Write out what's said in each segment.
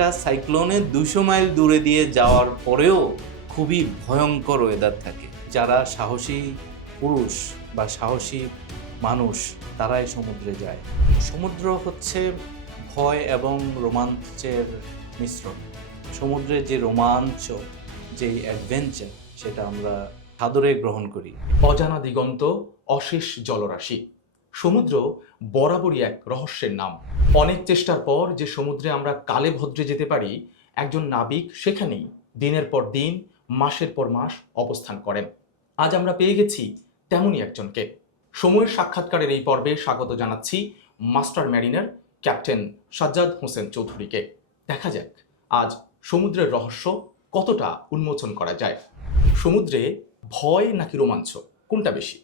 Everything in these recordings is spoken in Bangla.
একটা সাইক্লোনের 200 মাইল দূরে দিয়ে যাওয়ার পরেও খুবই ভয়ঙ্কর ওয়েদার থাকে। যারা সাহসী পুরুষ বা সাহসী মানুষ তারাই সমুদ্রে যায়। সমুদ্র হচ্ছে ভয় এবং রোমাঞ্চের মিশ্রণ। সমুদ্রের যে রোমাঞ্চ, যে অ্যাডভেঞ্চার, সেটা আমরা সাদরে গ্রহণ করি। অজানা দিগন্ত, অশেষ জলরাশি। সমুদ্র বরাবরই এক রহস্যের নাম। অনেক চেষ্টার পর যে সমুদ্রে আমরা কালে ভদ্রে যেতে পারি, একজন নাবিক সেখানেই দিনের পর দিন, মাসের পর মাস অবস্থান করেন। আজ আমরা পেয়ে গেছি তেমনই একজনকে। সময়ের সাক্ষাৎকারের এই পর্বে স্বাগত জানাচ্ছি master mariner captain Sajjad Hossain চৌধুরীকে। দেখা যাক আজ সমুদ্রের রহস্য কতটা উন্মোচন করা যায়। সমুদ্রে ভয় নাকি রোমাঞ্চ, কোনটা বেশি?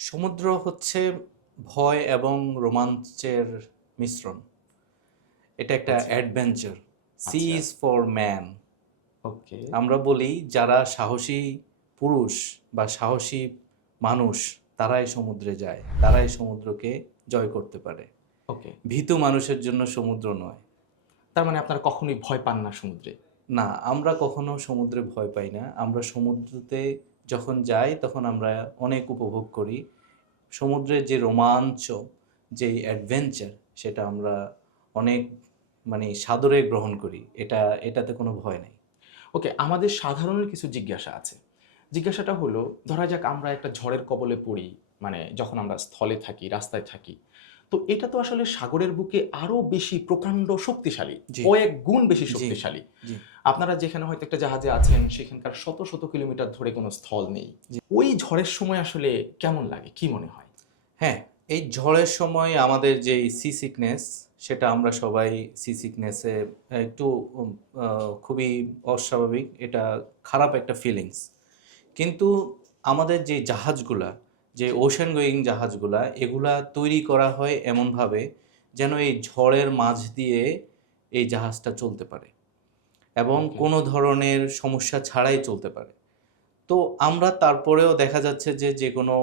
সমুদ্র হচ্ছে ভয় এবং রোমাঞ্চের মিশ্রণ। এটা একটা adventure. She is for man. Okay, আমরা বলি যারা সাহসী পুরুষ বা সাহসী মানুষ তারাই সমুদ্রে যায়, তারাই সমুদ্রকে জয় করতে পারে। ওকে। ভীতু মানুষের জন্য সমুদ্র নয়। তার মানে আপনারা কখনোই ভয় পান না সমুদ্রে? না, আমরা কখনো সমুদ্রে ভয় পাই না। আমরা সমুদ্রতে যখন যাই তখন আমরা অনেক উপভোগ করি। সমুদ্রের যে রোমাঞ্চ, যে অ্যাডভেঞ্চার, সেটা আমরা অনেক সাদরে গ্রহণ করি। এটাতে কোনো ভয় নেই। ওকে, আমাদের সাধারণের কিছু জিজ্ঞাসা আছে। জিজ্ঞাসাটা হলো, ধরা যাক আমরা একটা ঝড়ের কবলে পড়ি, যখন আমরা স্থলে থাকি, রাস্তায় থাকি, তো এটা তো আসলে সাগরের বুকে আরো বেশি প্রকাণ্ড শক্তিশালী, জি। কয়েক গুণ বেশি জি, শক্তিশালী। জি। আপনারা যেখানে হয়তো একটা জাহাজে আছেন, সেখানকার শত শত কিলোমিটার ধরে কোনো স্থল নেই। ওই ঝড়ের সময় আসলে কেমন লাগে, কি মনে হয়? হ্যাঁ, এই ঝড়ের সময় আমাদের যে সি সিকনেস, সেটা আমরা সবাই সি সিকনেসে একটু খুবই অস্বাভাবিক। এটা খারাপ একটা ফিলিংস। কিন্তু আমাদের যে জাহাজগুলা, যে ওশেন গোয়িং জাহাজগুলা, এগুলা তৈরি করা হয় এমনভাবে যেন এই ঝড়ের মাঝ দিয়ে এই জাহাজটা চলতে পারে এবং Okay. কোনো ধরনের সমস্যা ছাড়াই চলতে পারে। তো আমরা তারপরেও দেখা যাচ্ছে যে যে কোনো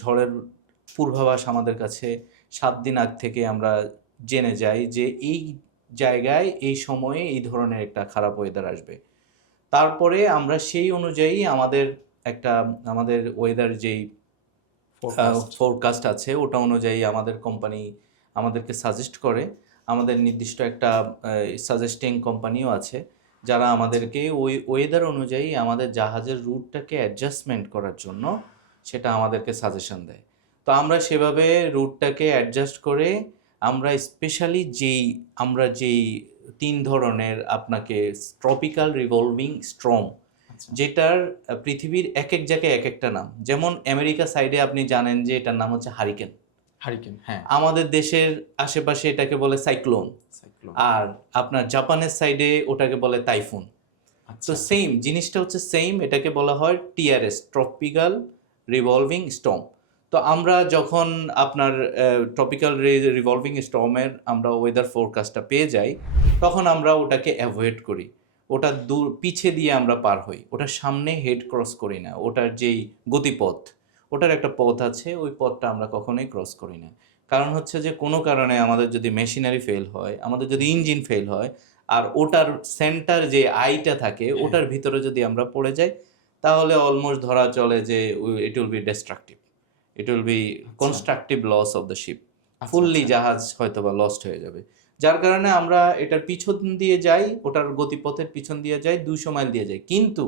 ঝড়ের পূর্বাভাস আমাদের কাছে 7 দিন আগ থেকে আমরা জেনে যাই যে এই জায়গায় এই সময়ে এই ধরনের একটা খারাপ ওয়েদার আসবে। তারপরে আমরা সেই অনুযায়ী আমাদের ওয়েদার যেই Forecast. ফোরকাস্ট আছে ওটা অনুযায়ী আমাদের কোম্পানি আমাদেরকে সাজেস্ট করে। আমাদের নির্দিষ্ট একটা সাজেস্টিং কোম্পানিও আছে যারা আমাদেরকে ওই ওয়েদার অনুযায়ী আমাদের জাহাজের রুটটাকে অ্যাডজাস্টমেন্ট করার জন্য সেটা আমাদেরকে সাজেশন দেয়। তো আমরা সেভাবে রুটটাকে অ্যাডজাস্ট করে আমরা স্পেশালি আমরা যেই 3 ধরনের আপনাকে ট্রপিক্যাল রিভলভিং স্টর্ম, আচ্ছা। যেটার পৃথিবীর এক এক জায়গায় এক একটা নাম। যেমন আমেরিকা সাইডে আপনি জানেন যে এটার নাম হচ্ছে হারিকেন। হারিকেন, হ্যাঁ। আমাদের দেশের আশেপাশে এটাকে বলে সাইক্লোন। সাইক্লোন। আর আপনার জাপানের সাইডে ওটাকে বলে টাইফুন। তো আচ্ছা। সেম জিনিসটা হচ্ছে সেম, এটাকে বলা হয় টিআরএস, ট্রপিক্যাল রিভলভিং স্টর্ম। তো আমরা যখন আপনার ট্রপিক্যাল রিভলভিং স্টর্মের আমরা ওয়েদার ফোরকাস্টটা পেয়ে যাই, তখন আমরা ওটাকে অ্যাভয়েড করি। ওটা দূর পিছে দিয়ে আমরা পার হই, ওটার সামনে হেড ক্রস করি না। ওটার যেই গতিপথ, ওটার একটা পথ আছে, ওই পথটা আমরা কখনোই ক্রস করি না। কারণ হচ্ছে যে কোনো কারণে আমাদের যদি মেশিনারি ফেল হয়, আমাদের যদি ইঞ্জিন ফেল হয়, আর ওটার সেন্টার যে আইটা থাকে ওটার ভিতরে যদি আমরা পড়ে যাই, তাহলে অলমোস্ট ধরা চলে যে it will be destructive, it will be constructive loss of the ship. Fully জাহাজ হয়তো বা লস্ট হয়ে যাবে। যার কারণে আমরা এটার পিছন দিয়ে যাই, ওটার গতিপথের পিছন দিয়ে যাই, 200 মাইল দিয়ে যাই। কিন্তু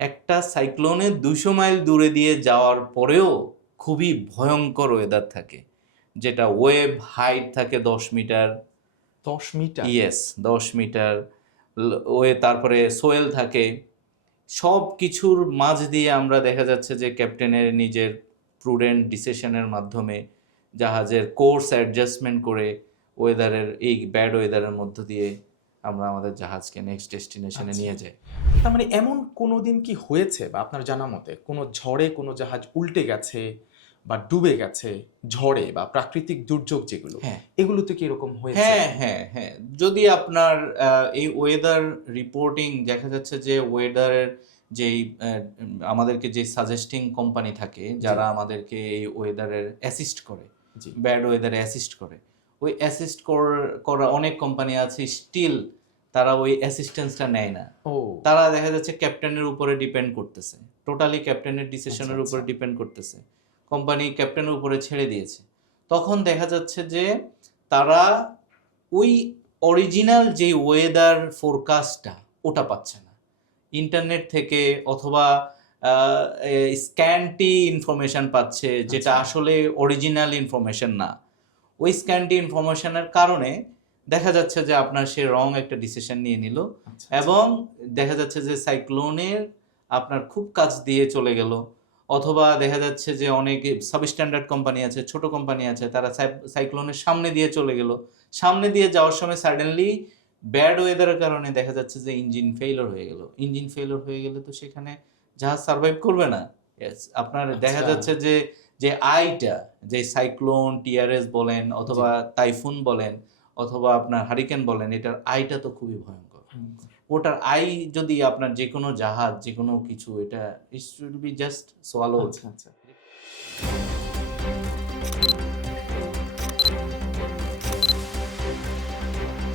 একটা সাইক্লোনের 200 মাইল দূরে দিয়ে যাওয়ার পরেও খুবই ভয়ঙ্কর ওয়েদার থাকে, যেটা ওয়েভ হাইট থাকে 10 মিটার। 10 মিটার? Yes, 10 metre. তারপরে সোয়েল থাকে। সব কিছুর মাঝ দিয়ে আমরা দেখা যাচ্ছে যে ক্যাপ্টেনের নিজের প্রুডেন্ট ডিসিশনের মাধ্যমে জাহাজের কোর্স অ্যাডজাস্টমেন্ট করে এই ব্যাড ওয়েদারের মধ্য দিয়ে আমরা আমাদের জাহাজকে নেক্সট ডেস্টিনেশনে নিয়ে যাই। তার মানে এমন কোনো দিন কি হয়েছে, বা আপনার জানা মতে কোনো ঝড়ে কোনো জাহাজ উল্টে গেছে বা ডুবে গেছে, ঝড়ে বা প্রাকৃতিক দুর্যোগ যেগুলো, হ্যাঁ। এগুলোতে কি এরকম হয়েছে? হ্যাঁ, হ্যাঁ, হ্যাঁ। যদি আপনার এই ওয়েদার রিপোর্টিং দেখা যাচ্ছে যে ওয়েদারের যেই আমাদেরকে যে সাজেস্টিং কোম্পানি থাকে, যারা আমাদেরকে এই ওয়েদারের অ্যাসিস্ট করে, জি। ব্যাড ওয়েদারে অ্যাসিস্ট করে, ওই অ্যাসিস্ট করা অনেক কোম্পানি আছে, স্টিল তারা ওই অ্যাসিস্ট্যান্সটা নেয় না। ও তারা দেখা যাচ্ছে ক্যাপ্টেনের উপরে ডিপেন্ড করতেছে, টোটালি ক্যাপ্টেনের ডিসিশনের আচ্ছা, উপরে আচ্ছা। ডিপেন্ড করতেছে, কোম্পানি ক্যাপ্টেনের উপরে ছেড়ে দিয়েছে। তখন দেখা যাচ্ছে যে তারা ওই অরিজিনাল যে ওয়েদার ফোরকাস্টটা ওটা পাচ্ছে না ইন্টারনেট থেকে, অথবা স্ক্যান্টি ইনফরমেশন পাচ্ছে যেটা আচ্ছা। আসলে অরিজিনাল ইনফরমেশন না। ওই স্ক্যান্টি ইনফরমেশনের কারণে দেখা যাচ্ছে যে আপনার সে রং একটা ডিসিশন নিয়ে নিল, আচ্ছা, এবং দেখা যাচ্ছে যে সাইক্লোনের আপনার খুব কাছ দিয়ে চলে গেল, অথবা দেখা যাচ্ছে যে অনেক সাবস্ট্যান্ডার্ড কোম্পানি আছে, ছোট কোম্পানি আছে, তারা সাইক্লোনের সামনে দিয়ে চলে গেল। সামনে দিয়ে যাওয়ার সময় সাডেনলি ব্যাড ওয়েদারের কারণে দেখা যাচ্ছে যে ইঞ্জিন ফেইলর হয়ে গেল। ইঞ্জিন ফেইলর হয়ে গেলে তো সেখানে জাহাজ সার্ভাইভ করবে না। Yes, আপনার দেখা আচ্ছা। যাচ্ছে যে যে আইটা, যে সাইক্লোন টিআরএস বলেন অথবা টাইফুন বলেন অথবা আপনার হারিকেন বলেন, এটার আইটা তো খুবই ভয়ঙ্কর। ওটার আই যদি আপনার যে কোনো জাহাজ, যে কোনো কিছু, এটা ইট উইল বি জাস্ট সোয়ালো। আচ্ছা, আচ্ছা।